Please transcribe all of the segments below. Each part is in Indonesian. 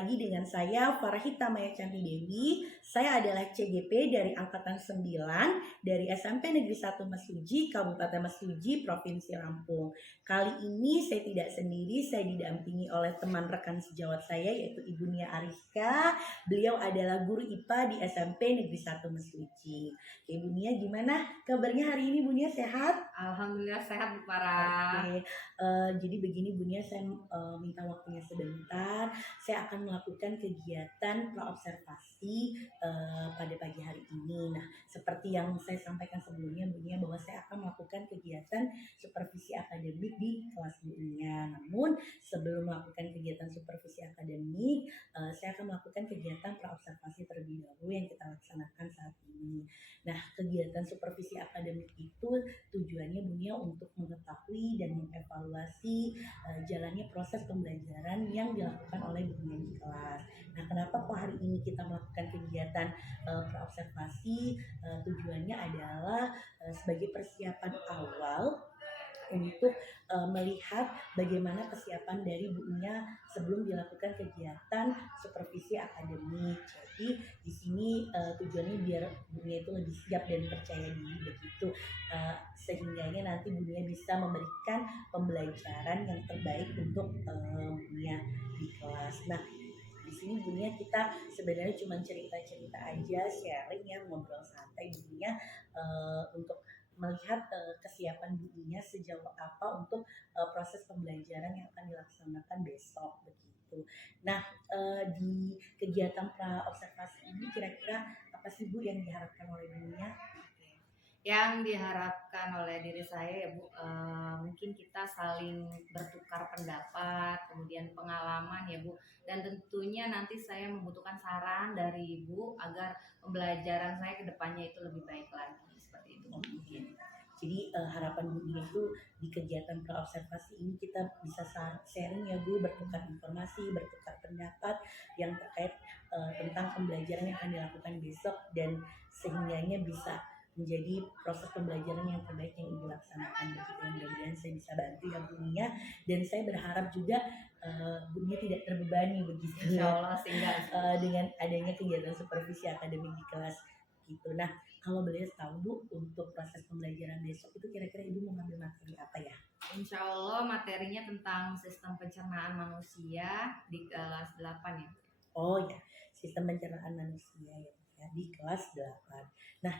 lagi dengan saya Farahita Maya Canti Dewi. Saya adalah CGP dari Angkatan 9 dari SMP Negeri 1 Mesuji, Kabupaten Mesuji, Provinsi Lampung. Kali ini saya tidak sendiri, saya didampingi oleh teman rekan sejawat saya yaitu Ibu Nia Ariska. Beliau adalah guru IPA di SMP Negeri 1 Mesuji. Ibu Nia, gimana kabarnya hari ini? Bu Nia sehat? Alhamdulillah sehat Bu Farah. Oke, jadi begini Bu Nia, saya minta waktunya sebentar. Saya akan melakukan kegiatan praobservasi pada pagi hari ini. Nah, seperti yang saya sampaikan sebelumnya Bu Nia, bahwa saya akan melakukan kegiatan supervisi akademik di kelas Bu Nia. Namun sebelum melakukan kegiatan supervisi akademik, saya akan melakukan kegiatan praobservasi terlebih dahulu yang kita laksanakan saat ini. Nah, kegiatan supervisi akademik itu tujuannya Bu Nia untuk mengetahui dan mengevaluasi jalannya proses pembelajaran yang dilakukan oleh Bu Nia di kelas. Nah, kenapa kok hari ini kita melakukan kegiatan praobservasi? Tujuannya adalah sebagai persiapan awal untuk melihat bagaimana kesiapan dari Bu Nia sebelum dilakukan kegiatan supervisi akademik. Jadi di sini tujuannya biar Bu Nia itu lebih siap dan percaya diri begitu, sehingga nanti Bu Nia bisa memberikan pembelajaran yang terbaik untuk Bu Nia di kelas. Nah, di sini Bu Nia kita sebenarnya cuma cerita-cerita aja, sharing ya, ngobrol santai Bu Nia untuk melihat kesiapan Bu Nia sejauh apa untuk proses pembelajaran yang akan dilaksanakan besok begitu. Nah, di kegiatan praobservasi ini kira-kira apa sih Bu yang diharapkan oleh Bu Nia? Yang diharapkan oleh diri saya ya Bu, mungkin kita saling bertukar pendapat, kemudian pengalaman ya Bu, dan tentunya nanti saya membutuhkan saran dari Ibu agar pembelajaran saya ke depannya itu lebih baik lagi, seperti itu mungkin. Jadi harapan Bu Nia itu di kegiatan praobservasi ini kita bisa sharing ya Bu, bertukar informasi, bertukar pendapat yang terkait tentang pembelajaran yang akan dilakukan besok, dan sehingganya bisa menjadi proses pembelajaran yang terbaik yang Ibu laksanakan begitu. Mudah-mudahan saya bisa bantu ya Bu Nia, dan saya berharap juga Bu Nia tidak terbebani begitu Insya Allah sehingga dengan adanya kegiatan supervisi akademik di kelas gitu. Nah, kalau boleh tahu Bu, untuk proses pembelajaran besok itu kira-kira Ibu mau ngambil materi apa ya? Insya Allah materinya tentang sistem pencernaan manusia di kelas 8 ya. Oh ya, sistem pencernaan manusia ya di kelas 8. Nah,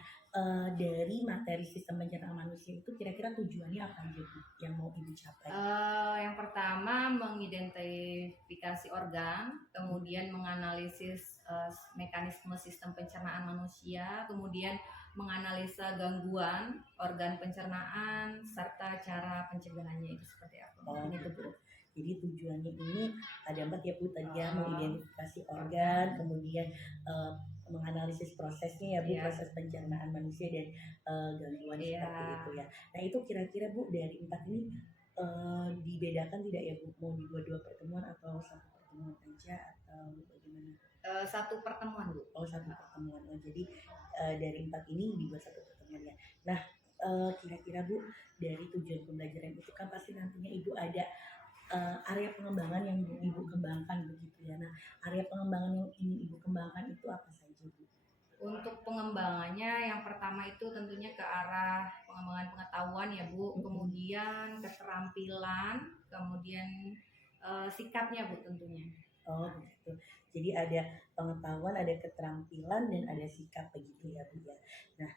dari materi sistem pencernaan manusia itu kira-kira tujuannya apa aja Bu yang mau Ibu capai? Yang pertama mengidentifikasi organ, kemudian menganalisis mekanisme sistem pencernaan manusia, kemudian menganalisa gangguan organ pencernaan serta cara pencegahannya itu seperti apa. Oh, Itu Bu. jadi tujuannya ini ada 4 ya Bu tadi ya, mengidentifikasi organ, kemudian menganalisis prosesnya ya Bu, proses pencernaan manusia dan gangguan seperti itu ya. Nah, itu kira-kira Bu dari 4 ini dibedakan tidak ya Bu, mau dibuat 2 pertemuan atau 1 pertemuan aja atau bagaimana? Satu pertemuan Bu. Oh, 1 pertemuan. Oh, jadi dari 4 ini dibuat 1 pertemuan ya. Nah, kira-kira Bu dari tujuan pembelajaran itu kan pasti nantinya Ibu ada area pengembangan yang Ibu kembangkan begitu ya. Nah, area pengembangan yang ingin Ibu kembangkan itu apa saja Bu? Untuk pengembangannya yang pertama itu tentunya ke arah pengembangan pengetahuan ya Bu, kemudian keterampilan, kemudian sikapnya Bu tentunya. Oh gitu. Jadi ada pengetahuan, ada keterampilan, dan ada sikap begitu ya Bu ya. Nah,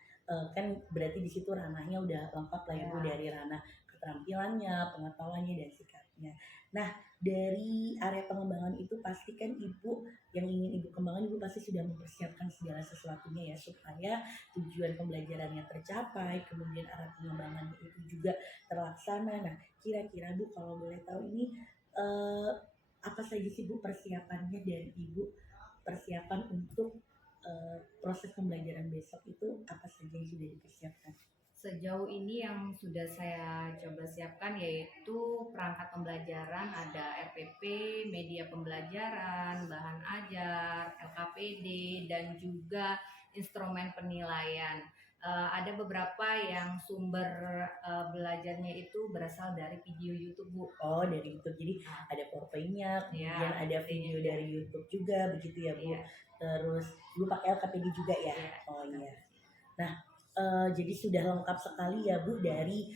kan berarti di situ ranahnya udah lengkap lah ya Bu, dari ranah keterampilannya, pengetahuannya, dan sikapnya. Nah, dari area pengembangan itu pasti kan Ibu yang ingin Ibu kembangkan, Ibu pasti sudah mempersiapkan segala sesuatunya ya supaya tujuan pembelajarannya tercapai, kemudian area pengembangannya itu juga terlaksana. Nah, kira-kira Bu kalau boleh tahu ini apa saja sih Bu persiapannya dari Ibu, persiapan untuk proses pembelajaran besok itu apa saja yang sudah dipersiapkan? Sejauh ini yang sudah saya coba siapkan yaitu perangkat pembelajaran, ada RPP, media pembelajaran, bahan ajar, LKPD, dan juga instrumen penilaian. ada beberapa yang sumber belajarnya itu berasal dari video YouTube, Bu. Oh, dari YouTube. Jadi Nah, ada PowerPoint-nya, ya, kemudian ada seperti video itu. dari YouTube juga begitu ya, Bu. Iya, Terus Ibu pakai LKPD juga ya? iya. Oh iya. Nah, jadi sudah lengkap sekali ya Bu dari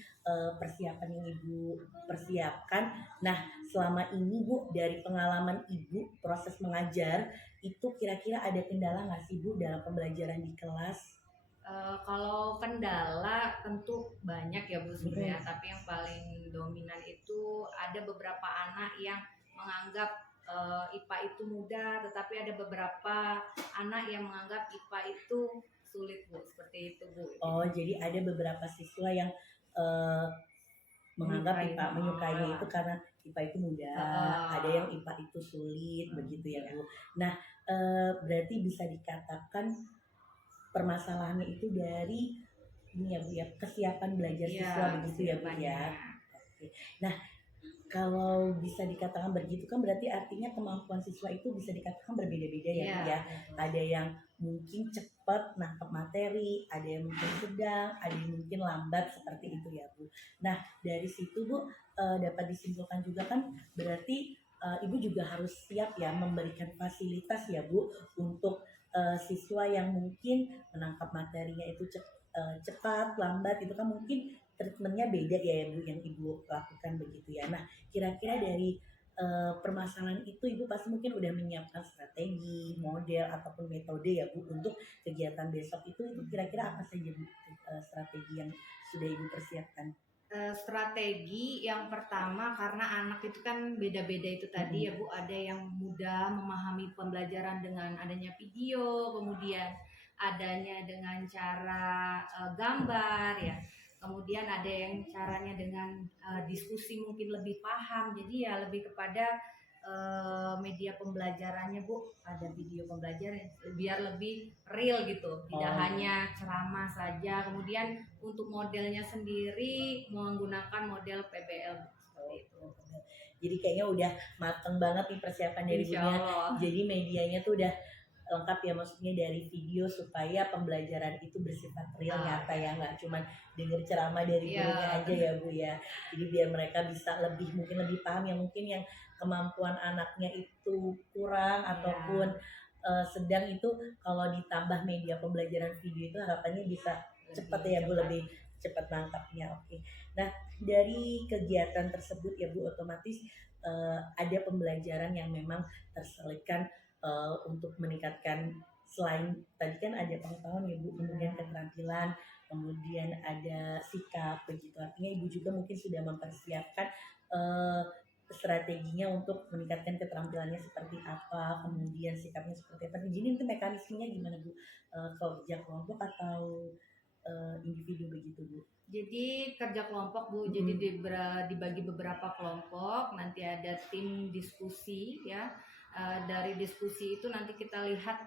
persiapan yang Ibu persiapkan. Nah, selama ini Bu, dari pengalaman Ibu proses mengajar itu kira-kira ada kendala nggak sih Bu dalam pembelajaran di kelas? Kalau kendala tentu banyak ya Bu sebenarnya, tapi yang paling dominan itu ada beberapa anak yang menganggap IPA itu mudah, tetapi ada beberapa anak yang menganggap IPA itu sulit Bu, seperti itu Bu. Oh, jadi ada beberapa siswa yang eh, menganggap IPA menyukainya itu karena IPA itu mudah, ada yang IPA itu sulit begitu ya Bu. Nah, berarti bisa dikatakan permasalahannya itu dari ini ya Bu ya, kesiapan belajar siswa begitu ya Bu ya. Oke. Nah, kalau bisa dikatakan begitu kan berarti artinya kemampuan siswa itu bisa dikatakan berbeda-beda ya Bu ya. Ada yang mungkin cepat nangkep materi, ada yang mungkin sedang, ada yang mungkin lambat seperti itu ya Bu. Nah, dari situ Bu dapat disimpulkan juga kan berarti Ibu juga harus siap ya memberikan fasilitas ya Bu untuk siswa yang mungkin menangkap materinya itu cepat, lambat itu kan mungkin treatmentnya beda ya Bu yang Ibu lakukan begitu ya. Nah, kira-kira dari permasalahan itu Ibu pasti mungkin udah menyiapkan strategi, model ataupun metode ya Bu untuk kegiatan besok itu kira-kira apa saja Bu strategi yang sudah Ibu persiapkan? Strategi yang pertama karena anak itu kan beda-beda itu tadi ya Bu, ada yang mudah memahami pembelajaran dengan adanya video, kemudian adanya dengan cara gambar ya, kemudian ada yang caranya dengan diskusi mungkin lebih paham, jadi ya lebih kepada media pembelajarannya Bu, ada video pembelajaran biar lebih real gitu, tidak hanya ceramah saja. Kemudian untuk modelnya sendiri menggunakan model PBL seperti itu. Jadi kayaknya udah mateng banget nih persiapan dari Bunia. Jadi medianya tuh udah lengkap ya, maksudnya dari video supaya pembelajaran itu bersifat real nyata ya, nggak cuma denger ceramah dari gurunya aja ya Bu ya. Jadi biar mereka bisa lebih mungkin lebih paham, yang mungkin yang kemampuan anaknya itu kurang ataupun sedang itu kalau ditambah media pembelajaran video itu harapannya bisa cepat ya Bu, lebih cepat nangkapnya. Oke. Nah, dari kegiatan tersebut ya Bu otomatis ada pembelajaran yang memang terselipkan untuk meningkatkan, selain tadi kan ada pengetahuan ya Bu, kemudian keterampilan, kemudian ada sikap begitu. Artinya Ibu juga mungkin sudah mempersiapkan strateginya untuk meningkatkan keterampilannya seperti apa, kemudian sikapnya seperti apa. Jadi itu mekanismenya gimana Bu? Kalau kerja kelompok atau individu begitu Bu? Jadi kerja kelompok Bu, jadi dibagi beberapa kelompok, nanti ada tim diskusi ya. Dari diskusi itu nanti kita lihat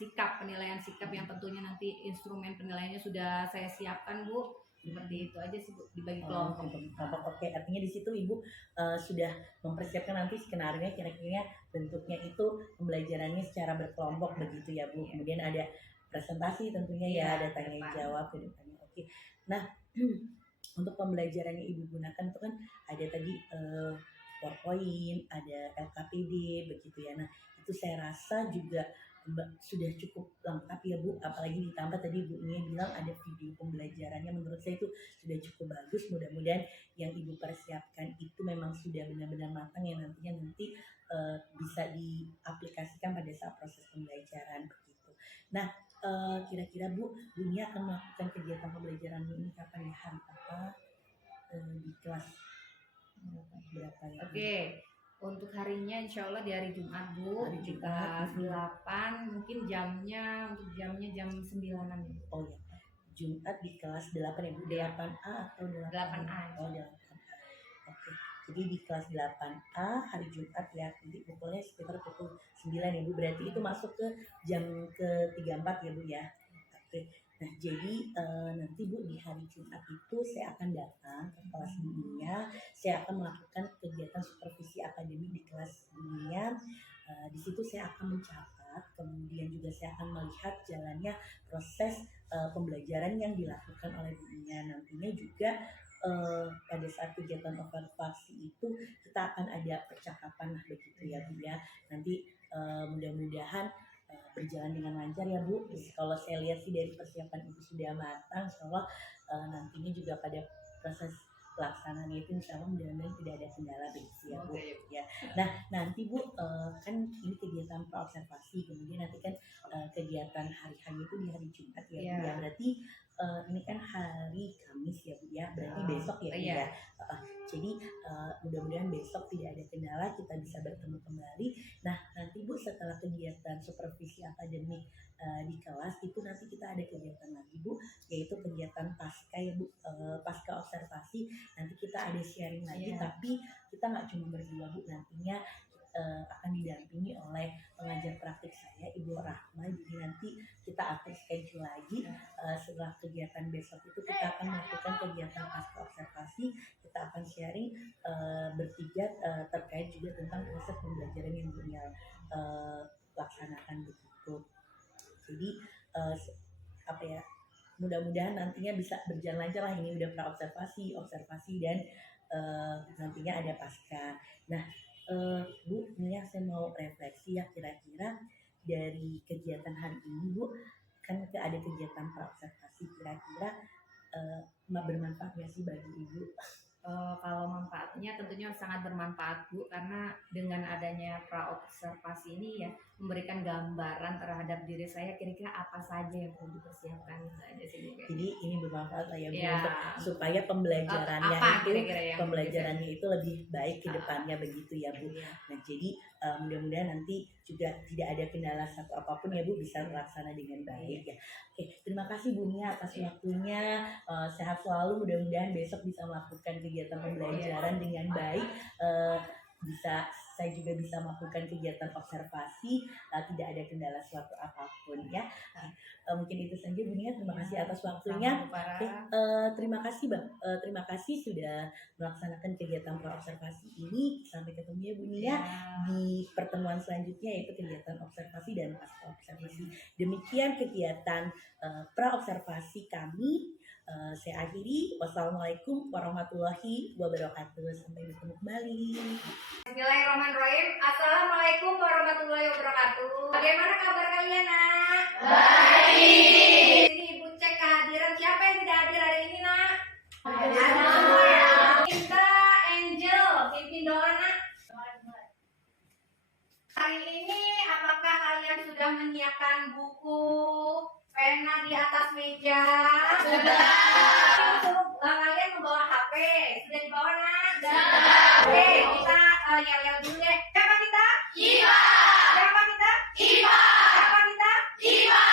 sikap, penilaian sikap yang tentunya nanti instrumen penilaiannya sudah saya siapkan Bu. Seperti itu aja sih Bu, dibagi kelompok. Oke, artinya di situ Ibu sudah mempersiapkan nanti skenario kira-kira bentuknya itu pembelajarannya secara berkelompok begitu ya Bu. Kemudian ada presentasi tentunya ya, ada tanya jawab ke depannya. Oke. Nah, untuk pembelajaran yang Ibu gunakan itu kan ada tadi PowerPoint, ada LKPD begitu ya. Nah, itu saya rasa juga sudah cukup lengkap ya Bu, apalagi ditambah tadi Bu Nia bilang ada video pembelajarannya, menurut saya itu sudah cukup bagus. Mudah-mudahan yang Ibu persiapkan itu memang sudah benar-benar matang yang nantinya bisa diaplikasikan pada saat proses pembelajaran begitu. Nah, kira-kira Bu Nia akan melakukan kegiatan pembelajaran ini kapan ya, hari apa, di kelas berapa ya? Oke. Untuk harinya insya Allah di hari Jumat Bu, di kelas 8, mungkin jamnya jam 9-an ya. Oh ya, Jumat di kelas 8 ya Bu, 8A atau 8A. Oh 8A. Oke, jadi di kelas 8A hari Jumat ya, nanti pukulnya sekitar pukul 9 ya Bu, berarti itu masuk ke jam ke-34 ya Bu ya. Oke. Nah, jadi nanti Bu di hari Jumat itu saya akan datang ke kelas dunia, saya akan melakukan kegiatan supervisi akademik di kelas dunia. Di situ saya akan mencatat, kemudian kemudian juga saya akan melihat jalannya proses pembelajaran yang dilakukan oleh Bu Nia. Nantinya juga pada saat kegiatan observasi itu kita akan ada percakapan lah begitu ya Bu ya. Nanti mudah-mudahan berjalan dengan lancar ya Bu. Terus kalau saya lihat sih dari persiapan Ibu sudah matang, insya Allah nantinya juga pada proses pelaksanaan itu insya Allah mudah-mudahan tidak ada kendala begitu ya Bu. Ya. Nah nanti Bu kan ini kegiatan praobservasi, kemudian nanti kan kegiatan hari-hari itu di hari Jumat ya Bu ya. Berarti ini kan hari Kamis ya Bu ya, berarti besok ya Bu ya. Jadi mudah-mudahan besok tidak ada kendala, kita bisa bertemu kembali. Nah nanti Bu setelah kegiatan supervisi akademik di kelas itu nanti kita ada kegiatan lagi Bu, yaitu kegiatan pasca ya Bu, pasca observasi. Nanti kita ada sharing lagi, tapi kita nggak cuma berdua Bu, nantinya akan didampingi oleh pengajar praktik saya Ibu Rahma. Jadi nanti kita atur schedule lagi setelah kegiatan besok itu kita akan melakukan kegiatan pasca observasi. Kita akan sharing bertiga terkait juga tentang proses pembelajaran yang Bu Nia laksanakan begitu. Jadi apa ya, mudah-mudahan nantinya bisa berjalan lancar lah. Ini udah praobservasi, observasi dan nantinya ada pasca. Nah Bu Nia, saya mau refleksi ya, kira-kira dari kegiatan hari ini Bu, kan ada kegiatan praobservasi, kira-kira bermanfaat nggak sih bagi Ibu? Kalau manfaatnya tentunya sangat bermanfaat Bu, karena dengan adanya praobservasi ini ya memberikan gambaran terhadap diri saya kira-kira apa saja yang perlu dipersiapkan saja sih Bu. Jadi ini bermanfaat lah ya Bu, supaya pembelajarannya pembelajarannya itu lebih baik ke depannya begitu ya Bu. Nah jadi mudah-mudahan nanti juga tidak ada kendala satu apapun ya Bu, bisa terlaksana dengan baik ya. Oke, terima kasih Bu Nia atas waktunya. Sehat selalu, mudah-mudahan besok bisa melakukan kegiatan pembelajaran dengan baik. Saya juga bisa melakukan kegiatan observasi, tidak ada kendala suatu apapun ya. Mungkin itu saja Bu Nia, terima kasih atas waktunya. Terima kasih Bang, terima kasih sudah melaksanakan kegiatan praobservasi ini. Sampai ketemu ya Bu Nia di pertemuan selanjutnya, yaitu kegiatan observasi dan pasca observasi. Demikian kegiatan praobservasi kami. Saya akhiri. Wassalamualaikum warahmatullahi wabarakatuh. Sampai bertemu kembali. Bismillahirrahmanirrahim. Assalamualaikum warahmatullahi wabarakatuh. Bagaimana kabar kalian nak? Baik. Ini Ibu cek kehadiran siapa yang tidak hadir hari ini nak? Ada. Indra, Angel, pimpin doa nak. Hari ini apakah kalian sudah menyiapkan buku, pena di atas meja? Sudah. Kalian membawa HP, sudah dibawa nak? Sudah. Oke, kita yel-yel dulu deh. Siapa kita? Iba. Siapa kita? Iba. Siapa kita? Iba.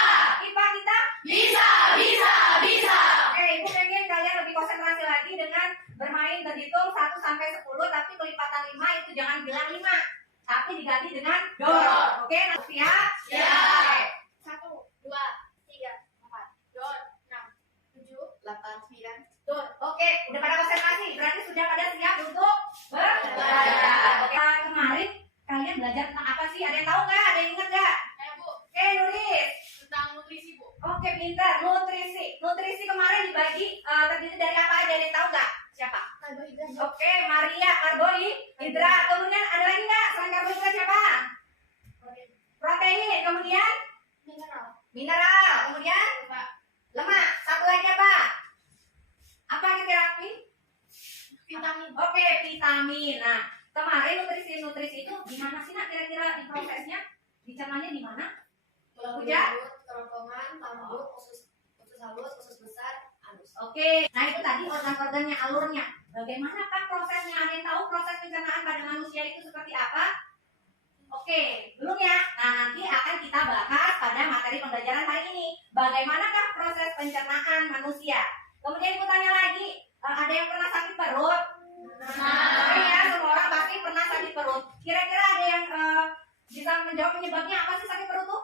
Ipa kita? Bisa, bisa, bisa. Oke, Ibu pengen kalian lebih konsentrasi lagi dengan bermain terhitung 1 sampai 10, tapi kelipatan 5 itu jangan bilang 5, tapi diganti dengan dor. Oke, nah, siap? Siap. 1, 2, 3, 4, dor, 6, 7, 8, 9. dor. Oke, udah pada konsentrasi, berarti sudah pada siap untuk Belajar. Oke, kemarin kalian belajar tentang apa sih? Ada yang tahu nggak? Ada yang ingat nggak? Bu, Oke, nulis. tentang nutrisi, Bu. Oke, pintar. Nutrisi. Nutrisi kemarin dibagi terdiri dari apa aja? Ada yang tahu nggak? Siapa? Karbohidrat. Oke, Maria, karbohidrat. Kemudian ada lagi nggak? Selain karbohidrat siapa? Protein. Kemudian Mineral. mineral. Kemudian Pak. lemak. Satu lagi apa? Apa kira-kira? Vitamin. Oke, vitamin. Nah, kemarin nutrisi itu gimana sih nak kira-kira di prosesnya? Dicernanya di mana? Tulang Udah? rusuk, kerongkongan, tanduk, usus halus, usus besar, halus. Oke, nah itu tadi organ-organnya, alurnya. Bagaimanakah prosesnya? Ada yang tahu proses pencernaan pada manusia itu seperti apa? Oke, belum ya? Nah, nanti akan kita bahas pada materi pembelajaran hari ini. Bagaimanakah proses pencernaan manusia? Kemudian aku tanya lagi, ada yang pernah sakit perut? Oke ya, semua orang pasti pernah sakit perut. Kira-kira ada yang bisa menjawab penyebabnya apa sih sakit perut tuh?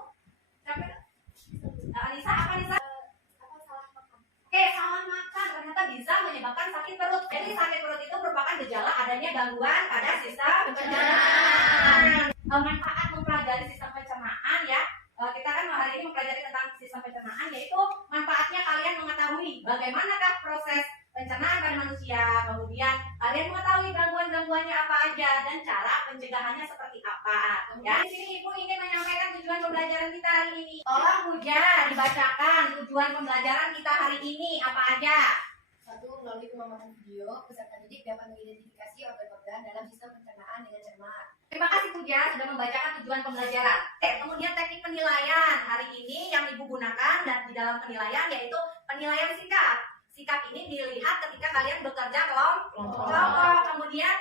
Siapa? Anissa, apa Anissa? Apa salah makan? Oke, salah makan ternyata bisa menyebabkan sakit perut. Jadi sakit perut itu merupakan gejala adanya gangguan pada sistem pencernaan. Manfaat mempelajari sistem pencernaan ya, hari ini mempelajari tentang sistem pencernaan, yaitu manfaatnya kalian mengetahui bagaimanakah proses pencernaan pada manusia, kemudian kalian mengetahui gangguan-gangguannya apa aja dan cara pencegahannya seperti apa. Ya, di sini Ibu ingin menyampaikan tujuan pembelajaran kita hari ini. Tolong Puja dibacakan tujuan pembelajaran kita hari ini apa aja. 1. Melalui pemamaran video, peserta didik dapat mengidentifikasi organ-organ dalam sistem pencernaan dengan cermat. Terima kasih Puja sudah membacakan tujuan pembelajaran. Kemudian teknik penilaian hari ini yang Ibu gunakan dan di dalam penilaian yaitu penilaian sikap. Sikap ini dilihat ketika kalian bekerja kelompok. Kemudian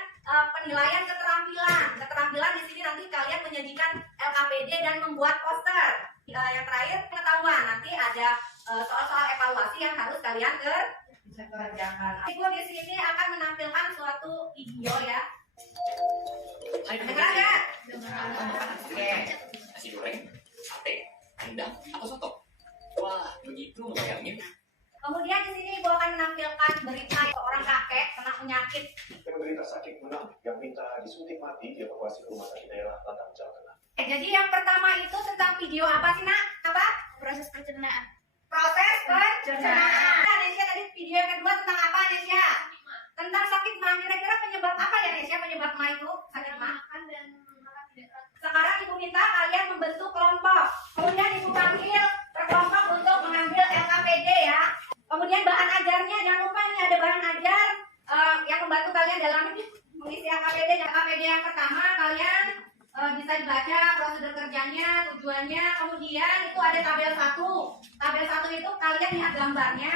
penilaian keterampilan. Keterampilan di sini nanti kalian menyajikan LKPD dan membuat poster. Yang terakhir pengetahuan. Nanti ada soal-soal evaluasi yang harus kalian kerjakan. Ibu di sini akan menampilkan suatu video ya. Dengar nggak? Oke. Nasi goreng, sate, rendang, atau soto. Wah, begitu bayangin. Kemudian di sini Ibu akan menampilkan berita seorang kakek kena penyakit. Penderita sakit menang yang minta disuntik mati dievakuasi ke rumah sakit daerah Lantang, Jawa Tengah. Jadi yang pertama itu tentang video apa sih nak? Apa? Proses pencernaan. Proses pencernaan. Nah, Nesya tadi video yang kedua tentang apa Nesya? Tentang sakit mah. Kira-kira penyebab apa ya Nesya? Penyebab mah itu sakit mah. Makan dan makan tidak teratur. Sekarang Ibu minta kalian membentuk kelompok. Kemudian Ibu panggil per kelompok untuk mengambil LKPD ya. Kemudian bahan ajarnya jangan lupa ini ada bahan ajar yang membantu kalian dalam mengisi LKPD. LKPD yang pertama kalian bisa dibaca prosedur kerjanya, tujuannya. Kemudian itu ada tabel 1. Tabel 1 itu kalian lihat gambarnya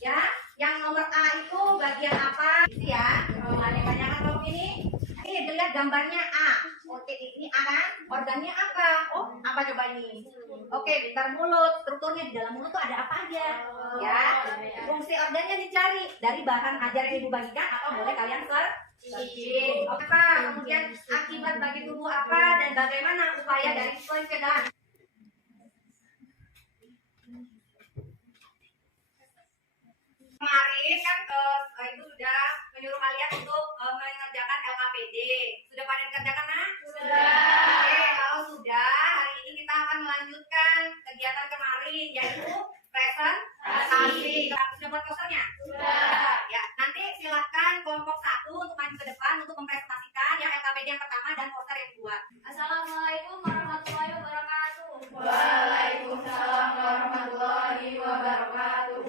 ya. Yang nomor A itu bagian apa? Gitu ya. Ada yang tanyakan kelompok ini. Ini dilihat gambarnya A. Oke, ini A kan? Organnya apa? Oh, apa coba ini? Oke, pintar mulut. Strukturnya di dalam mulut tuh ada apa aja? Ya. Fungsi organnya dicari dari bahan ajar yang Ibu bagikan atau boleh kalian searching. Apa? Kemudian akibat bagi tubuh apa dan bagaimana upaya dari pencegahan? Kemarin kan Ibu sudah menyuruh kalian untuk mengerjakan LKPD. Sudah pada dikerjakan nak? Sudah. Oke, kalau sudah, hari ini kita akan melanjutkan kegiatan kemarin yaitu presentasi. Sudah buat posternya? Sudah. Ya, nanti silakan kelompok 1 untuk maju ke depan untuk mempresentasikan yang LKPD yang pertama dan poster yang kedua. Assalamualaikum warahmatullahi wabarakatuh. Waalaikumsalam warahmatullahi wabarakatuh.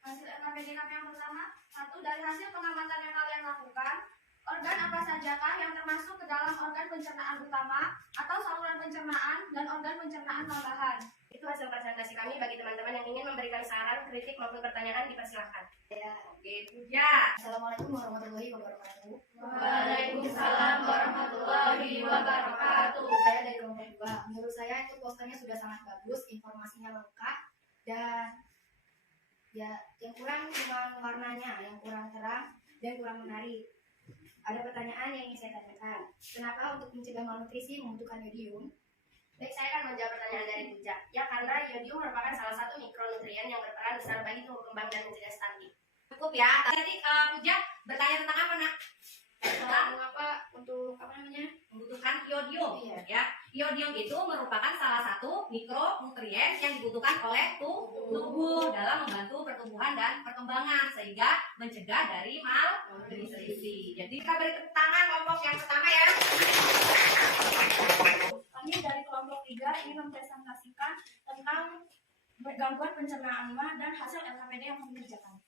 Hasil LKPD kami yang pertama, 1. Dari hasil pengamatan yang kalian lakukan, organ apa sajakah yang termasuk ke dalam organ pencernaan utama atau saluran pencernaan dan organ pencernaan tambahan? Itu hasil presentasi kami. Bagi teman-teman yang ingin memberikan saran, kritik maupun pertanyaan dipersilahkan. Oke, Puja. Assalamualaikum warahmatullahi wabarakatuh. Waalaikumsalam warahmatullahi wabarakatuh. Saya dari kelompok 2. Menurut saya itu posternya sudah sangat bagus, informasinya lengkap dan ya yang kurang cuma warnanya, yang kurang terang dan kurang menarik. Ada pertanyaan yang ingin saya tanyakan. Kenapa untuk mencegah malnutrisi membutuhkan yodium? Baik, saya akan menjawab pertanyaan dari Puja. Ya, karena yodium merupakan salah satu mikronutrien yang berperan besar bagi tumbuh kembang dan mencegah stunting. Cukup ya. Tadi Puja bertanya tentang apa nak? Untuk apa namanya? Membutuhkan iodium. Iya. Ya, iodium itu merupakan salah satu mikronutrien yang dibutuhkan oleh tubuh dalam membantu pertumbuhan dan perkembangan sehingga mencegah dari malnutrisi. Jadi kita beri tepuk tangan kelompok yang pertama ya. Kami dari kelompok 3 ingin mempresentasikan tentang gangguan pencernaan mah dan hasil LKPD yang kami kerjakan.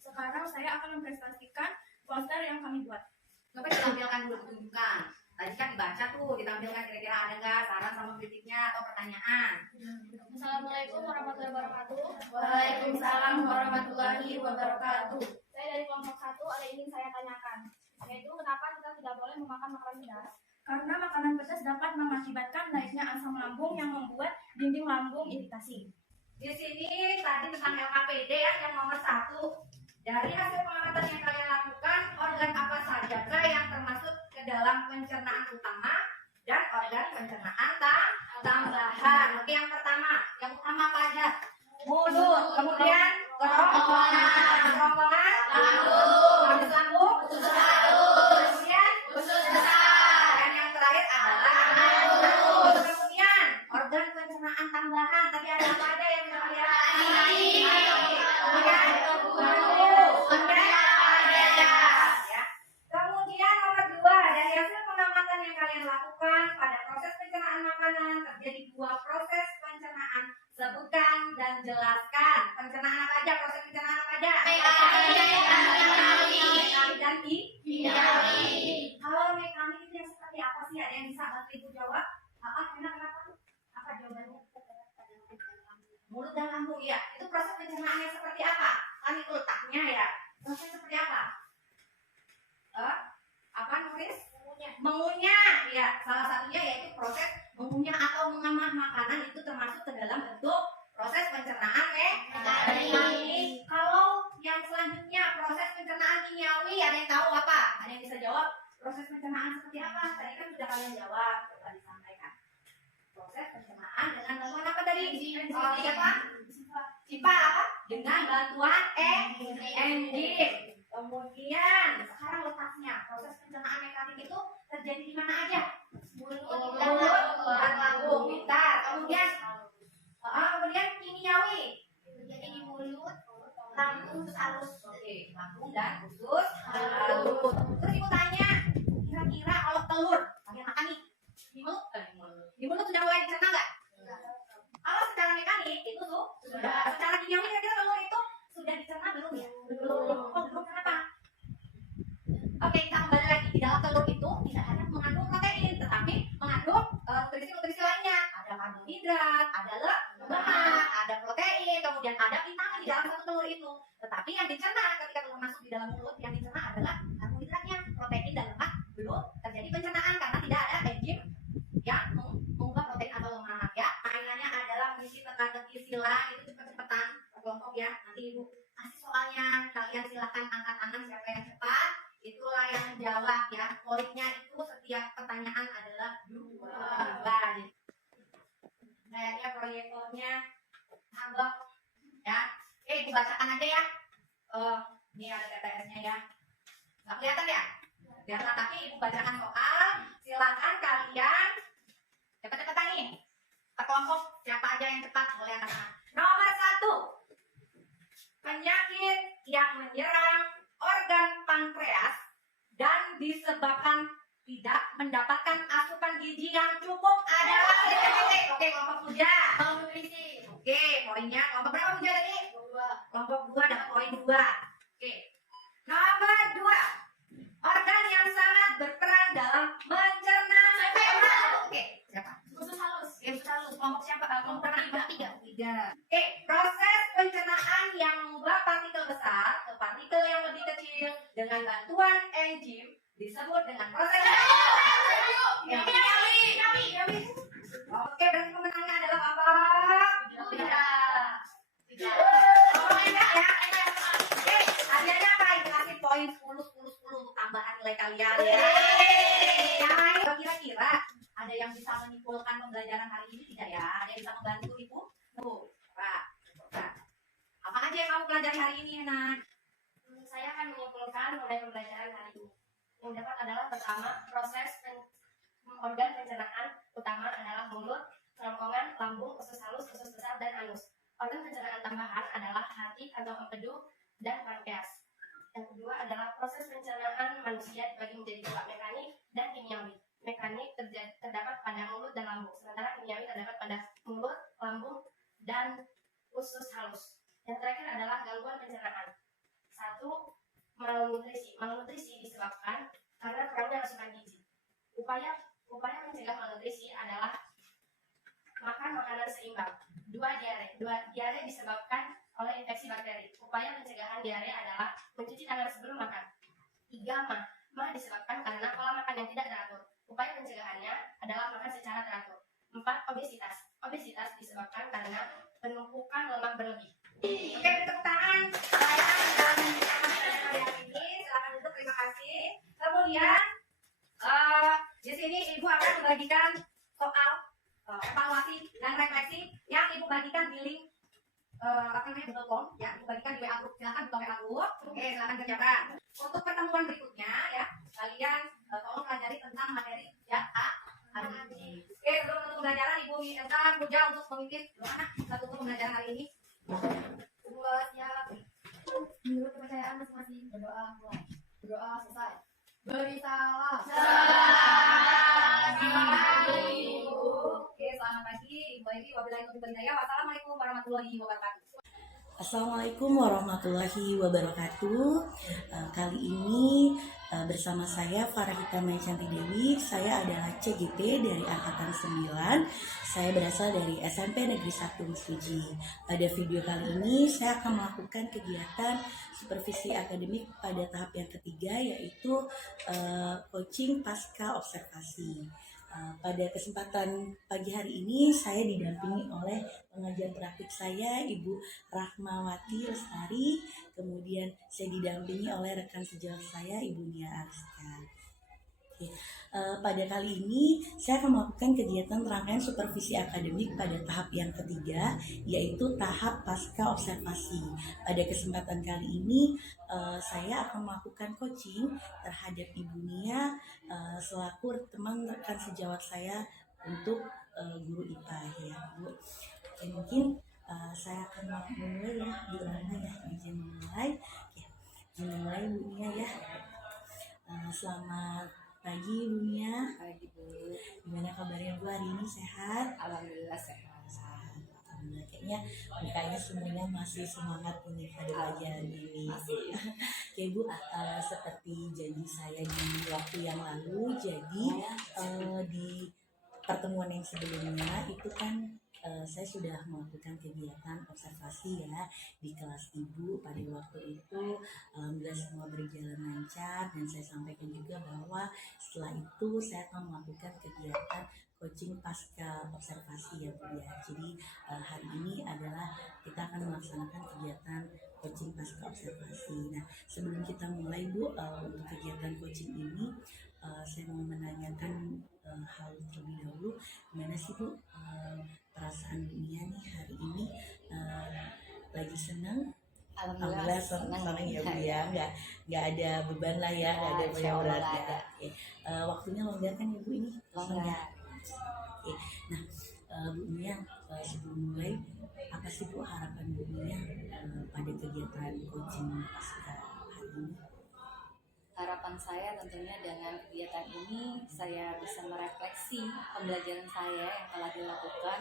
Sekarang saya akan mempresentasikan poster yang kami buat. Coba ditampilkan dulu, tunjukkan. Tadi kan dibaca tuh, ditampilkan kira-kira ada nggak saran sama kritiknya atau pertanyaan. Assalamualaikum warahmatullahi wabarakatuh. Waalaikumsalam warahmatullahi wabarakatuh. Saya dari kelompok 1 ada yang ingin saya tanyakan, yaitu kenapa kita tidak boleh memakan makanan pedas? Karena makanan pedas dapat mengakibatkan naiknya asam lambung yang membuat dinding lambung iritasi. Di sini tadi tentang LKPD ya, yang nomor 1. Dari hasil pengamatan yang kalian lakukan, organ apa saja yang termasuk ke dalam pencernaan utama dan organ pencernaan tambahan. Oke, yang pertama apa aja? Mulut, kemudian kerongkongan, habis lambung, kemudian dan yang terakhir adalah kemudian organ pencernaan pencernaan tambahan. Tadi ada apa aja yang kita lihat? Kemudian nomor 2, dari hasil pengamatan yang kalian lakukan pada proses pencernaan makanan terjadi 2 proses pencernaan. Sebutkan dan jelaskan. Pencernaan apa aja? Proses pencernaan apa aja? Mekanik dan kalau mekanik itu yang seperti apa sih? Ada yang bisa bantu Ibu jawab? Kenapa? Apa jawabannya? Mulut dan lambung, ya. Itu proses pencernaannya seperti apa? Kan itu letaknya ya. Proses seperti apa? Apa nulis? Mengunyah. Ya, salah satunya yaitu proses mengunyah atau mengamah makanan itu termasuk ke dalam bentuk proses pencernaan mekanik. Kalau yang selanjutnya proses pencernaan kimiawi, ada yang tahu apa? Ada yang bisa jawab? Proses pencernaan seperti apa? Tadi kan sudah kalian jawab, coba disampaikan. Proses pencernaan dengan bantuan apa tadi? Siapa? Sipa apa? Dengan bantuan enzim. Kemudian sekarang letaknya proses pencernaan mekanik itu terjadi di mana aja? Mulut dan lambung. Pintar. Kemudian kimiawi terjadi di mulut, lambung, usus halus. Oke, lambung dan usus halus. Terus Ibu tanya, kira-kira kalau telur kalian makan nih di mulut sudah mulai dicerna nggak? Kalau secara mekanik itu sudah. Secara kimiawi kira-kira telur itu sudah dicerna belum ya? Belum. Belum, kenapa? Oke, kita kembali lagi. Di dalam telur itu tidak hanya mengandung protein, tetapi mengandung nutrisi-nutrisi lainnya. Ada karbohidrat, ada lemak, ada protein, kemudian ada vitamin di dalam satu telur itu. Tetapi yang dicerna ketika telur masuk di dalam mulut, yang dicerna adalah karbohidratnya. Protein dan lemak belum terjadi pencernaan karena tidak ada enzim yang mengubah protein atau lemak ya. Mainannya adalah mengisi teka-teki sila, itu cepet-cepetan kelompok ya. Nanti Ibu kasih soalnya, kalian silahkan angkat tangan siapa yang cepat. Itulah yang jawab ya. Poinnya itu setiap pertanyaan adalah 2. Kayaknya proyektornya tambah ya. Ibu bacakan aja ya. Ini ada TTS-nya ya. Nggak kelihatan ya? Biar tapi Ibu bacakan soal. Silakan kalian cepat-cepatan nih. Kelompok siapa aja yang cepat boleh angkat tangan. Nomor 1. Penyakit yang menyerang organ pankreas dan disebabkan tidak mendapatkan asupan gizi yang cukup adalah Oke, kelompok Puja. Malnutrisi. Oke, poinnya kelompok berapa Puja tadi? 2. Kelompok 2 dapat poin 2. Oke. Nomor 2. Organ yang sangat berperan dalam mencerna makanan. Oke, siapa? Usus halus. Usus halus. Kelompok siapa? Kelompok berapa? 3. Oke, proses pencernaan yang mengubah partikel besar ke partikel yang lebih kecil dengan bantuan enzim disebut dengan proses kimiawi. Oke, berarti pemenangnya adalah apa? Tidak. Oke, hadiahnya apa? Dikasih poin 10 untuk tambahan nilai kalian ya. Kira-kira ada yang bisa menyimpulkan pembelajaran hari ini tidak ya? Ada yang bisa membantu Ibu? Tuh, Pak. Apa aja yang kamu pelajari hari ini, Nak? Saya akan menyimpulkan mengenai pembelajaran hari ini. Yang dapat adalah pertama, proses organ pencernaan utama adalah mulut, kerongkongan, lambung, usus halus, usus besar, dan anus. Organ pencernaan tambahan adalah hati, kantong empedu, dan pankreas. Yang kedua adalah proses pencernaan manusia dibagi menjadi 2, mekanik dan kimiawi. Mekanik terdapat pada mulut dan lambung, sementara kimiawi terdapat pada mulut, lambung, dan usus halus. Yang terakhir adalah gangguan pencernaan. 1. Malnutrisi. Malnutrisi disebabkan karena kurangnya asupan gizi. Upaya mencegah malnutrisi adalah makan makanan seimbang. 2. Diare. Diare disebabkan oleh infeksi bakteri. Upaya pencegahan diare adalah mencuci tangan sebelum makan. 3. Mah disebabkan karena pola makan yang tidak teratur. Upaya pencegahannya adalah makan secara teratur. 4. Obesitas. Obesitas disebabkan karena penumpukan lemak berlebih. Oke, tepuk tangan saya dan teman-teman kalian ini. Silakan duduk, terima kasih. Kemudian di sini Ibu akan membagikan soal evaluasi dan refleksi yang Ibu bagikan di link Google Form ya. Ibu bagikan di WA group. Silakan buka WA group. Oke, silakan kerjakan. Untuk pertemuan berikutnya ya, kalian tolong pelajari tentang materi ya hari ini. Oke, sebelum menutup pembelajaran, Ibu minta Puja untuk memimpin anak satu pembelajaran hari ini. Semua siap. Menurut kepercayaan masing-masing, berdoa mulai. Berdoa selesai. Beri salam. Oke, selamat pagi Ibu Egi. Wabillahi taufiq wal hidayah. Wassalamualaikum warahmatullahi wabarakatuh. Assalamualaikum warahmatullahi wabarakatuh. Kali ini bersama saya Farahita Maicanti Dewi. Saya adalah CGP dari Angkatan 9. Saya berasal dari SMP Negeri 1 Mesuji. Pada video kali ini saya akan melakukan kegiatan supervisi akademik pada tahap yang ketiga, yaitu coaching pasca observasi. Pada kesempatan pagi hari ini saya didampingi oleh pengajar praktik saya Ibu Rahmawati Lestari, kemudian saya didampingi oleh rekan sejawat saya Ibu Nia Ariska. Oke. Pada kali ini saya akan melakukan kegiatan rangkaian supervisi akademik pada tahap yang ketiga, yaitu tahap pasca observasi. Pada kesempatan kali ini saya akan melakukan coaching terhadap Ibu Nia selaku teman rekan sejawat saya untuk guru IPA ya Bu. Oke, mungkin saya akan mulai ya Bu Rana ya, izin memulai. Oke, izin memulai Bu Nia ya. Selamat pagi Bu Nia. Pagi Bu. Gimana kabarnya Bu hari ini, sehat? Alhamdulillah sehat. Alhamdulillah, kayaknya mukanya semuanya masih semangat nih pada pagi hari ini. Oke Bu, seperti janji saya di waktu yang lalu, jadi di pertemuan yang sebelumnya itu kan saya sudah melakukan kegiatan observasi ya di kelas Ibu. Pada waktu itu alhamdulillah semua berjalan lancar, dan saya sampaikan juga bahwa setelah itu saya akan melakukan kegiatan coaching pasca observasi ya Bu ya. Jadi hari ini adalah kita akan melaksanakan kegiatan coaching pasca observasi. Nah, sebelum kita mulai Bu, untuk kegiatan coaching ini saya mau menanyakan hal terlebih dahulu. Gimana sih Bu perasaan dunia nih hari ini? Lagi senang? Alhamdulillah senang ya Bu ya, nggak ada beban lah ya, nggak ada yang berat ya. Oke. Waktunya longgar kan ya Bu ini? Longgar. Oke. Nah Bu Nia, sebelum mulai, apa sih Bu harapan Bu Nia pada kegiatan coaching pasca hari ini? Harapan saya tentunya dengan kegiatan ini saya bisa merefleksi pembelajaran saya yang telah dilakukan.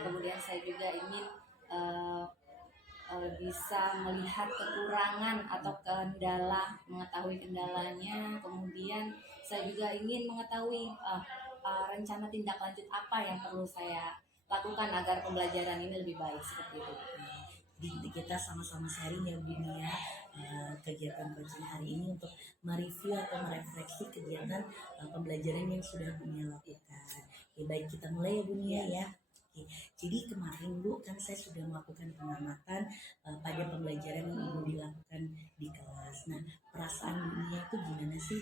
Kemudian saya juga ingin bisa melihat kekurangan atau kendala, mengetahui kendalanya. Kemudian saya juga ingin mengetahui rencana tindak lanjut apa yang perlu saya lakukan agar pembelajaran ini lebih baik, seperti itu. Jadi kita sama-sama sharing ya Bu Nia kegiatan coaching hari ini untuk mereview atau merefleksi kegiatan pembelajaran yang sudah Bu Nia lakukan. Oke, baik, kita mulai ya Bu Nia ya. Oke, jadi kemarin Bu kan saya sudah melakukan pengamatan pada pembelajaran yang Ibu dilakukan di kelas. Nah, perasaan Bu Nia itu gimana sih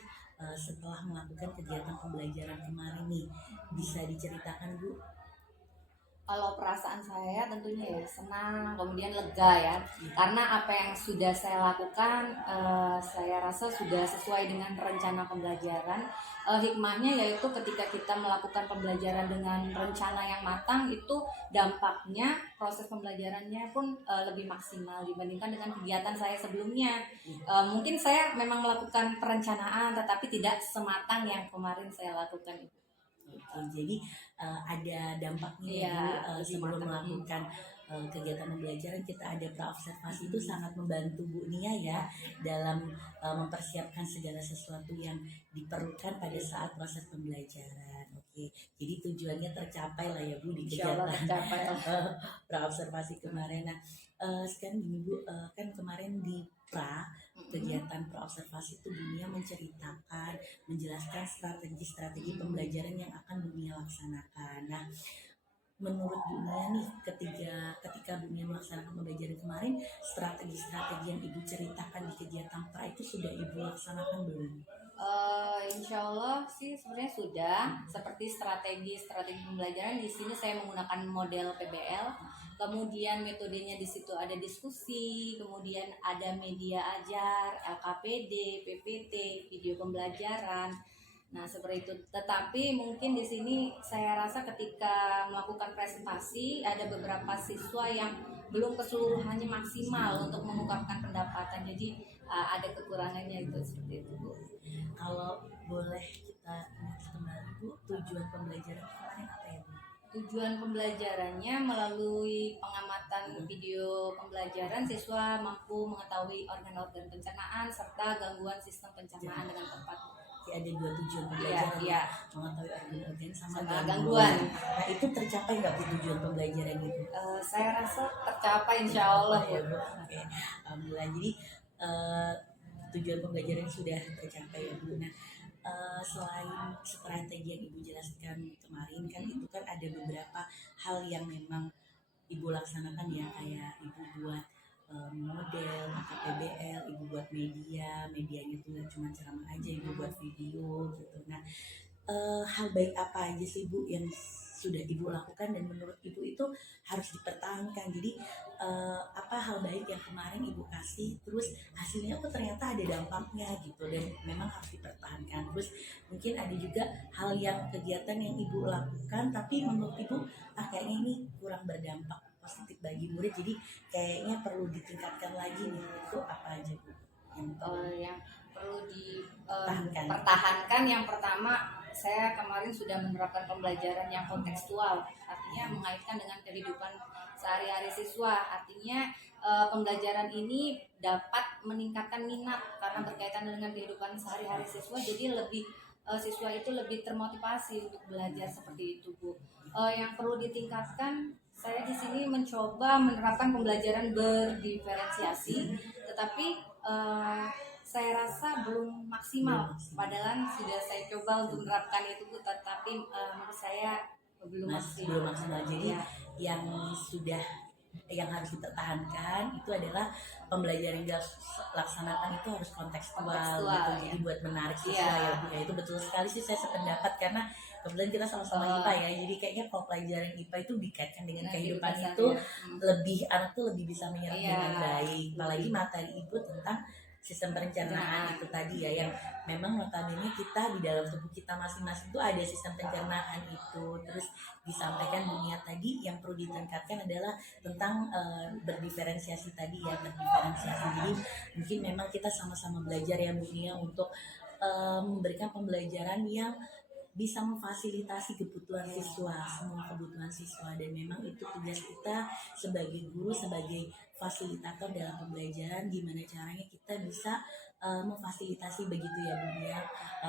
setelah melakukan kegiatan pembelajaran kemarin nih? Bisa diceritakan Bu? Kalau perasaan saya tentunya ya senang, kemudian lega ya, karena apa yang sudah saya lakukan saya rasa sudah sesuai dengan rencana pembelajaran. Hikmahnya yaitu ketika kita melakukan pembelajaran dengan rencana yang matang, itu dampaknya proses pembelajarannya pun lebih maksimal dibandingkan dengan kegiatan saya sebelumnya. Mungkin saya memang melakukan perencanaan tetapi tidak sematang yang kemarin saya lakukan. Oke, jadi ada dampaknya ya Bu, sebelum melakukan kegiatan pembelajaran kita ada praobservasi. Itu sangat membantu Bu Nia ya dalam mempersiapkan segala sesuatu yang diperlukan pada saat proses pembelajaran. Oke, jadi tujuannya tercapai lah ya Bu di kegiatan praobservasi kemarin. Nah, sekarang gini Bu, kan kemarin di kegiatan praobservasi itu dunia menceritakan, menjelaskan strategi-strategi pembelajaran yang akan dunia laksanakan. Nah, menurut Bu Nia nih, ketika Bu Nia melaksanakan pembelajaran kemarin, strategi-strategi yang Ibu ceritakan di kegiatan itu sudah Ibu laksanakan belum? Insya Allah sih sebenarnya sudah. Seperti strategi pembelajaran di sini saya menggunakan model PBL. Kemudian metodenya di situ ada diskusi, kemudian ada media ajar, LKPD, PPT, video pembelajaran. Nah, seperti itu. Tetapi mungkin di sini saya rasa ketika melakukan presentasi ada beberapa siswa yang belum keseluruhannya maksimal untuk mengungkapkan pendapatan. Jadi ada kekurangannya itu seperti itu, Bu. Kalau boleh kita ingat kembali Bu, tujuan pembelajaran kemarin apa ya Bu? Tujuan pembelajarannya melalui pengamatan video pembelajaran, siswa mampu mengetahui organ-organ pencernaan serta gangguan sistem pencernaan dengan tepat. Ada 2 tujuan Iya, pembelajaran, iya. mengetahui organ-organ sama Sama gangguan. Nah itu tercapai nggak Bu tujuan pembelajaran itu? Saya rasa tercapai insya Allah, ya Bu. Bu. Oke, alhamdulillah. Jadi tujuan pembelajaran sudah tercapai ya Bu. Nah selain strategi yang Ibu jelaskan kemarin kan itu kan ada beberapa hal yang memang Ibu laksanakan ya, kayak Ibu buat model atau PBL, Ibu buat medianya tuh nggak cuma ceramah aja, Ibu buat video gitu. Nah hal baik apa aja sih Bu yang sudah Ibu lakukan dan menurut Ibu itu harus dipertahankan? Jadi apa hal baik yang kemarin Ibu kasih terus hasilnya kok ternyata ada dampaknya gitu dan memang harus dipertahankan. Terus mungkin ada juga hal yang kegiatan yang Ibu lakukan tapi menurut Ibu kayaknya ini kurang berdampak positif bagi murid, jadi kayaknya perlu ditingkatkan lagi nih. Itu apa aja Bu Yang perlu Pertahankan. dipertahankan, yang pertama saya kemarin sudah menerapkan pembelajaran yang kontekstual, artinya mengaitkan dengan kehidupan sehari-hari siswa. Artinya pembelajaran ini dapat meningkatkan minat karena berkaitan dengan kehidupan sehari-hari siswa, jadi lebih siswa itu lebih termotivasi untuk belajar seperti itu, Bu. Yang perlu ditingkatkan, saya di sini mencoba menerapkan pembelajaran berdiferensiasi, tetapi saya rasa belum maksimal. Padahal sudah saya coba untuk menerapkan itu, Bu, tetapi menurut saya belum maksimal. Jadi Ya. yang harus dipertahankan itu adalah pembelajaran yang dilaksanakan itu harus kontekstual gitu. Ya. Jadi buat menarik siswa Iya. ya Bu. Ya, itu betul sekali sih, saya sependapat karena kebetulan kita sama-sama IPA ya. Jadi kayaknya kalau pelajaran IPA itu dikaitkan dengan kehidupan itu lebih anak tuh lebih bisa menyerap Iya. dengan baik. Apalagi materi Ibu tentang sistem pencernaan itu tadi ya, yang memang notabene kita di dalam tubuh kita masing-masing itu ada sistem pencernaan itu. Terus disampaikan dunia tadi yang perlu ditingkatkan adalah tentang berdiferensiasi tadi ya, berdiferensiasi. Jadi mungkin memang kita sama-sama belajar ya Bu Nia untuk memberikan pembelajaran yang bisa memfasilitasi kebutuhan siswa, semua kebutuhan siswa, dan memang itu tugas kita sebagai guru, sebagai fasilitator dalam pembelajaran, gimana caranya kita bisa memfasilitasi begitu ya Bu Nia.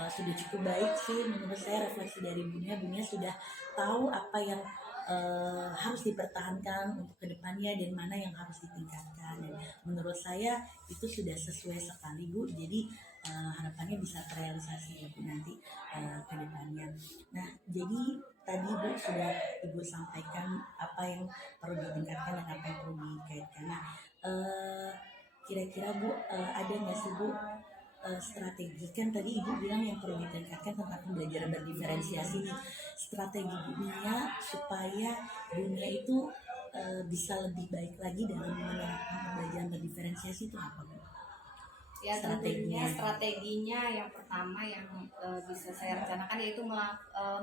Sudah cukup baik sih menurut saya refleksi dari Bu Nia sudah tahu apa yang harus dipertahankan untuk kedepannya dan mana yang harus ditingkatkan, dan menurut saya itu sudah sesuai sekali Bu. Jadi harapannya bisa terrealisasi ya Bu nanti ke depannya. Nah jadi tadi Bu sudah Ibu sampaikan apa yang perlu ditingkatkan dan apa yang perlu dikaitkan. Nah kira-kira Bu ada nggak sih Bu strategi, kan tadi Ibu bilang yang perlu ditingkatkan tentang pembelajaran berdiferensiasi nih, strategi dunia supaya dunia itu bisa lebih baik lagi dalam menerapkan pembelajaran berdiferensiasi itu apa Bu? Ya, tentunya strateginya yang pertama yang bisa saya rencanakan yaitu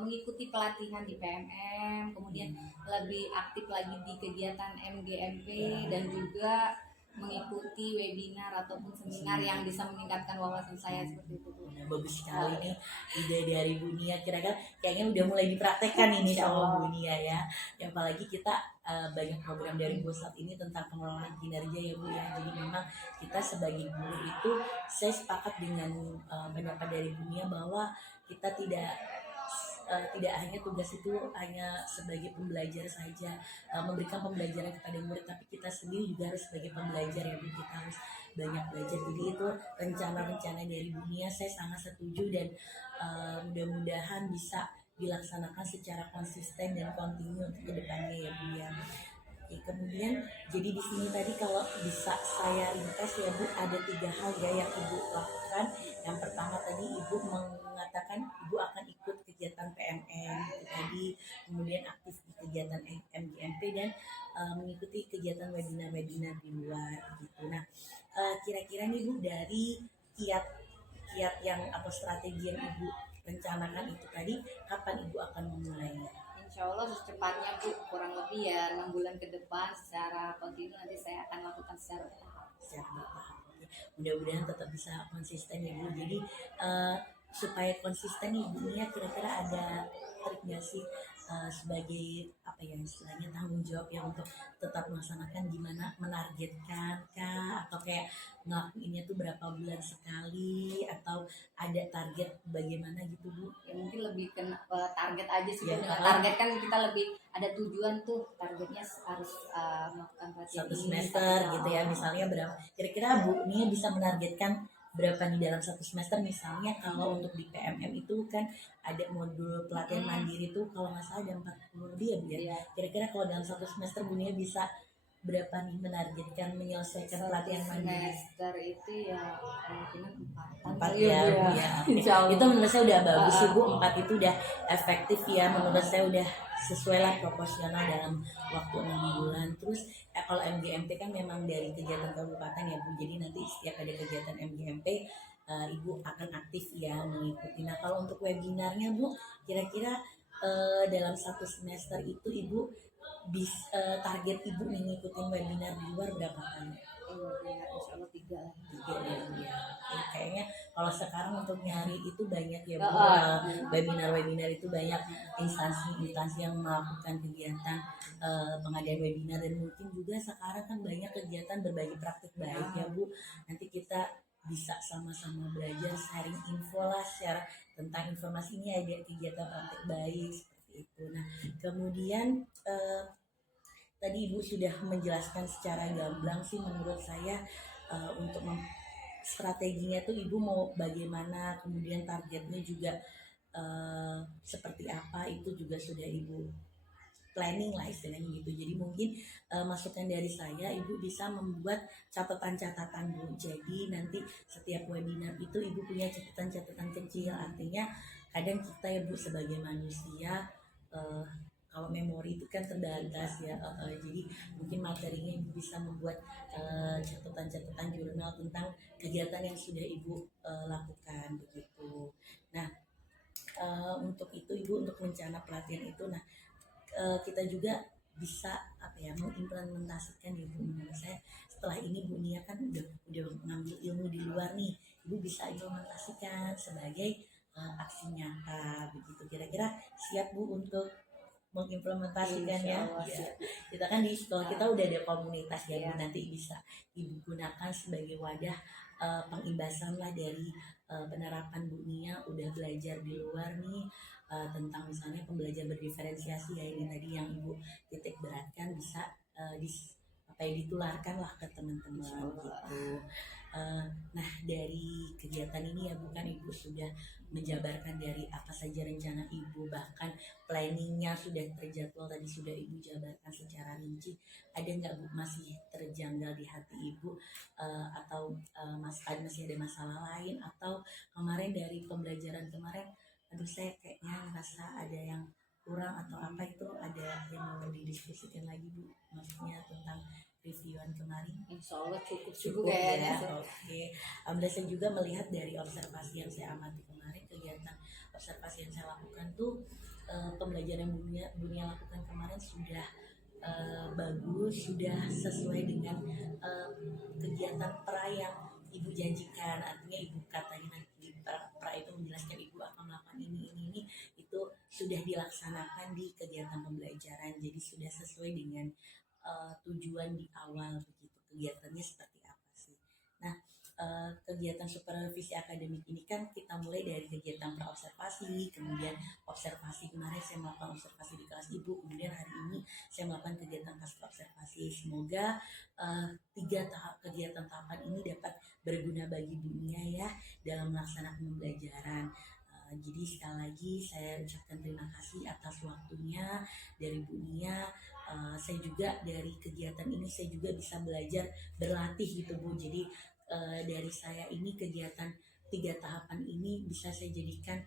mengikuti pelatihan di PMM, kemudian lebih aktif lagi di kegiatan MGMP dan juga mengikuti webinar ataupun seminar yang bisa meningkatkan wawasan saya seperti itu. Bagus sekali nih ide dari Bu Nia, kira-kira kayaknya udah mulai dipraktekkan ini sama Bu Nia ya. Yang apalagi kita banyak program dari pusat ini tentang pengelolaan kinerja ya Bu ya. Jadi memang kita sebagai guru itu, saya sepakat dengan pendapat dari Bu Nia bahwa kita tidak hanya tugas itu hanya sebagai pembelajar saja, memberikan pembelajaran kepada murid, tapi kita sendiri juga harus sebagai pembelajar ya Bu, kita harus banyak belajar. Jadi itu rencana-rencana dari Bu Nia saya sangat setuju dan mudah-mudahan bisa dilaksanakan secara konsisten dan kontinu untuk kedepannya ya Bu ya. Oke, kemudian jadi di sini tadi kalau bisa saya ringkas ya Bu, ada 3 hal ya yang Ibu lakukan. Yang pertama tadi Ibu mengatakan Ibu akan ikut kegiatan PMM itu tadi, kemudian aktif di kegiatan MGMP dan mengikuti kegiatan webinar-webinar di luar gitu. Nah, kira-kira nih Bu, dari kiat yang atau strategi yang Ibu rencanakan itu tadi, kapan Ibu akan memulainya? Insya Allah secepatnya Bu, kurang lebih ya 6 bulan ke depan secara kontinu nanti saya akan lakukan secara bertahap. Secara bertahap. Oke. Mudah-mudahan tetap bisa konsisten ya Bu. Jadi supaya konsisten nih Bu Nia, kira-kira ada trik nggak sih sebagai apa ya istilahnya tanggung jawab ya untuk tetap melaksanakan, gimana menargetkan kah, atau kayak ngelakuinnya tuh berapa bulan sekali, atau ada target bagaimana gitu Bu? Ya mungkin lebih ke target aja sih. Ya, Target kan kita lebih ada tujuan tuh, targetnya harus melakukan pelatihan Satu ini, semester satu gitu ya, tahun. misalnya berapa kira-kira Bu Nia bisa menargetkan berapa nih dalam satu semester? Misalnya kalau untuk di PMM itu kan ada modul pelatihan mandiri tuh kalau nggak salah ada 40 lebih ya Bu ya. Iya. Kira-kira kalau dalam satu semester Bu Nia bisa berapa nih menargetkan menyelesaikan Satu pelatihan mandiri? semester itu ya kemungkinan 4 Empat ya Bu ya. Insya Allah. Itu menurut saya udah bagus sih Bu, 4 itu udah efektif ya, menurut saya udah sesuai lah, proporsional dalam waktu 6 bulan. Terus kalau MGMP kan memang dari kegiatan kabupaten ya Bu, jadi nanti setiap ada kegiatan MGMP Ibu akan aktif ya mengikuti. Nah kalau untuk webinarnya Bu, kira-kira dalam satu semester itu Ibu target Ibu nih ngikutin webinar di luar berapa kali? Insya Allah 3 lah. 3 ya. Oke, kayaknya kalau sekarang untuk nyari itu banyak ya Bu. Oh. Webinar-webinar itu banyak instansi-instansi yang melakukan kegiatan pengadaan webinar, dan mungkin juga sekarang kan banyak kegiatan berbagi praktik baik ya Bu. Nanti kita bisa sama-sama belajar, sharing info lah, share tentang informasi ini, ada kegiatan praktik baik seperti itu. Nah kemudian tadi Ibu sudah menjelaskan secara gamblang sih menurut saya untuk strateginya tuh Ibu mau bagaimana, kemudian targetnya juga seperti apa, itu juga sudah Ibu planning lah istilahnya gitu. Jadi mungkin masukan dari saya, Ibu bisa membuat catatan-catatan Bu. Jadi nanti setiap webinar itu Ibu punya catatan-catatan kecil, artinya kadang kita ya Bu sebagai manusia kalau memori itu kan terbatas ya, jadi mungkin materinya Ibu bisa membuat catatan-catatan jurnal tentang kegiatan yang sudah Ibu lakukan begitu. Nah untuk itu Ibu, untuk rencana pelatihan itu, nah kita juga bisa apa ya mengimplementasikan ya Bu. Menurut saya setelah ini Bu Nia kan udah mengambil ilmu di luar nih, Ibu bisa implementasikan sebagai aksi nyata begitu. Kira-kira siap Bu untuk mengimplementasikan ya? Ya. Kita kan di sekolah kita udah ada komunitas ya Bu, nanti bisa Ibu gunakan sebagai wadah pengibasan lah dari penerapan Bu Nia udah belajar di luar nih tentang misalnya pembelajaran berdiferensiasi ya, ini tadi yang Ibu titik beratkan, bisa ditularkan lah ke teman-teman gitu. Nah dari kegiatan ini ya bukan Ibu sudah menjabarkan dari apa saja rencana Ibu, bahkan planningnya sudah terjadwal, tadi sudah Ibu jabarkan secara rinci. Ada nggak Bu masih terjanggal di hati Ibu atau masih ada masalah lain, atau kemarin dari pembelajaran kemarin, aduh saya kayaknya ngerasa ada yang kurang atau apa, itu ada yang mau didiskusikan lagi Bu, maksudnya tentang reviewan kemarin? Insya Allah cukup ya. kayaknya. Oke. Saya juga melihat dari observasi yang saya amati kemarin, kegiatan observasi yang saya lakukan tuh pembelajaran yang Bu Nia lakukan kemarin sudah bagus, sudah sesuai dengan kegiatan pra yang Ibu janjikan. Artinya Ibu katanya nanti pra itu menjelaskan Ibu akan melakukan ini itu sudah dilaksanakan di kegiatan pembelajaran, jadi sudah sesuai dengan tujuan di awal begitu. Kegiatannya seperti apa sih? Nah kegiatan supervisi akademik ini kan kita mulai dari kegiatan praobservasi, kemudian observasi, kemarin saya melakukan observasi di kelas Ibu, kemudian hari ini saya melakukan kegiatan pasca observasi. Semoga 3 kegiatan tahapan ini dapat berguna bagi Bu Nia ya dalam melaksanakan pembelajaran. Jadi sekali lagi saya ucapkan terima kasih atas waktunya dari Bu Nia. Saya juga dari kegiatan ini saya juga bisa belajar berlatih gitu Bu. Jadi dari saya ini kegiatan 3 tahapan ini bisa saya jadikan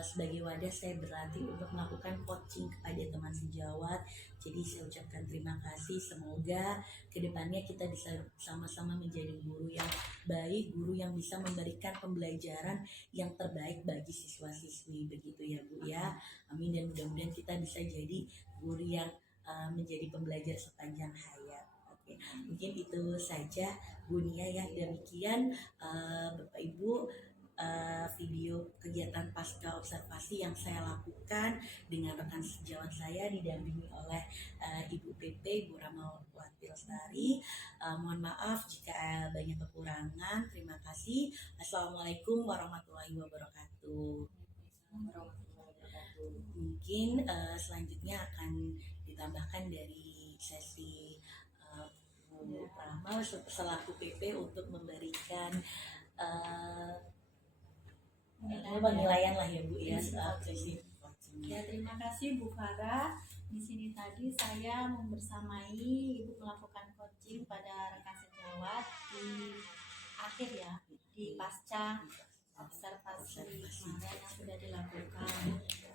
sebagai wadah saya berlatih untuk melakukan coaching kepada teman sejawat. Jadi saya ucapkan terima kasih, semoga kedepannya kita bisa sama-sama menjadi guru yang baik, guru yang bisa memberikan pembelajaran yang terbaik bagi siswa-siswi, begitu ya Bu ya. Amin, dan mudah-mudahan kita bisa jadi guru yang menjadi pembelajar sepanjang hayat. Oke, mungkin itu saja Bu Nia ya. Demikian Bapak Ibu video kegiatan pasca observasi yang saya lakukan dengan rekan sejawat saya didampingi oleh Ibu PP, Ibu Rahmawati Lestari. Mohon maaf jika banyak kekurangan. Terima kasih. Assalamualaikum warahmatullahi wabarakatuh. Mungkin selanjutnya akan ditambahkan dari sesi Bu Rahma selaku PP untuk memberikan penilaian lah ya Bu ya. Ya, terima kasih Bu Farah. Di sini tadi saya membersamai Ibu melakukan coaching pada rekan sejawat di akhir ya, di pasca observasi kemarin yang sudah dilakukan.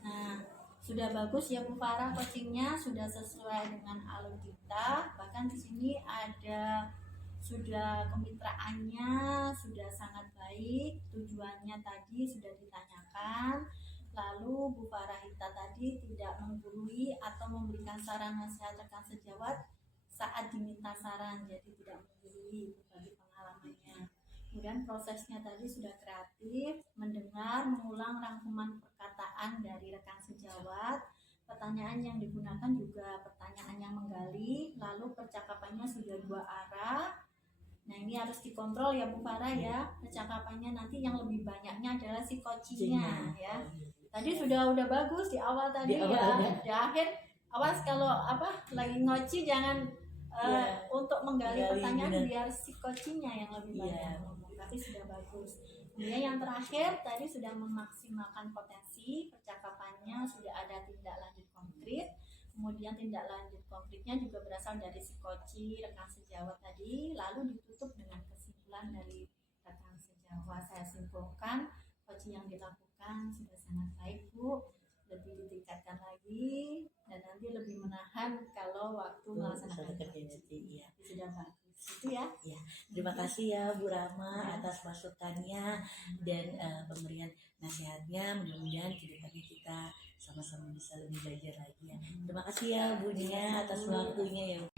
Nah, sudah bagus ya Bu Farah coachingnya, sudah sesuai dengan alur kita. Bahkan di sini ada sudah kemitraannya sudah sangat baik, tujuannya tadi sudah ditanyakan. Lalu Bu Farahita tadi tidak menggurui atau memberikan saran nasihat rekan sejawat saat diminta saran, jadi tidak menggurui bagi pengalamannya. Kemudian prosesnya tadi sudah kreatif, mendengar, mengulang rangkuman perkataan dari rekan sejawat. Pertanyaan yang digunakan juga pertanyaan yang menggali, lalu percakapannya sudah dua arah. Nah, ini harus dikontrol ya Bu Farah ya, percakapannya nanti yang lebih banyaknya adalah si coachingnya ya. Tadi sudah bagus di awal tadi di awal, ya. Di akhir awas kalau lagi ngoci jangan untuk menggali pertanyaan biar si coachingnya yang lebih banyak ngomong. Tapi sudah bagus. Kemudian yang terakhir tadi sudah memaksimalkan potensi percakapannya, sudah ada tindak lanjut konkret. Kemudian tindak lanjut konkretnya juga berasal dari si coaching rekan sejawat tadi, lalu ditutup dengan kesimpulan dari rekan sejawat. Saya simpulkan coaching yang dilakukan sudah sangat baik Bu, lebih ditingkatkan lagi dan nanti lebih menahan kalau waktu melaksanakan coaching. Sudah bagus itu ya. Terima kasih ya Bu Rama atas masukannya dan pemberian nasihatnya. Mudah-mudahan kedepannya kita sama-sama bisa lebih belajar lagi ya. Terima kasih ya Bu Nia atas waktunya ya Bu.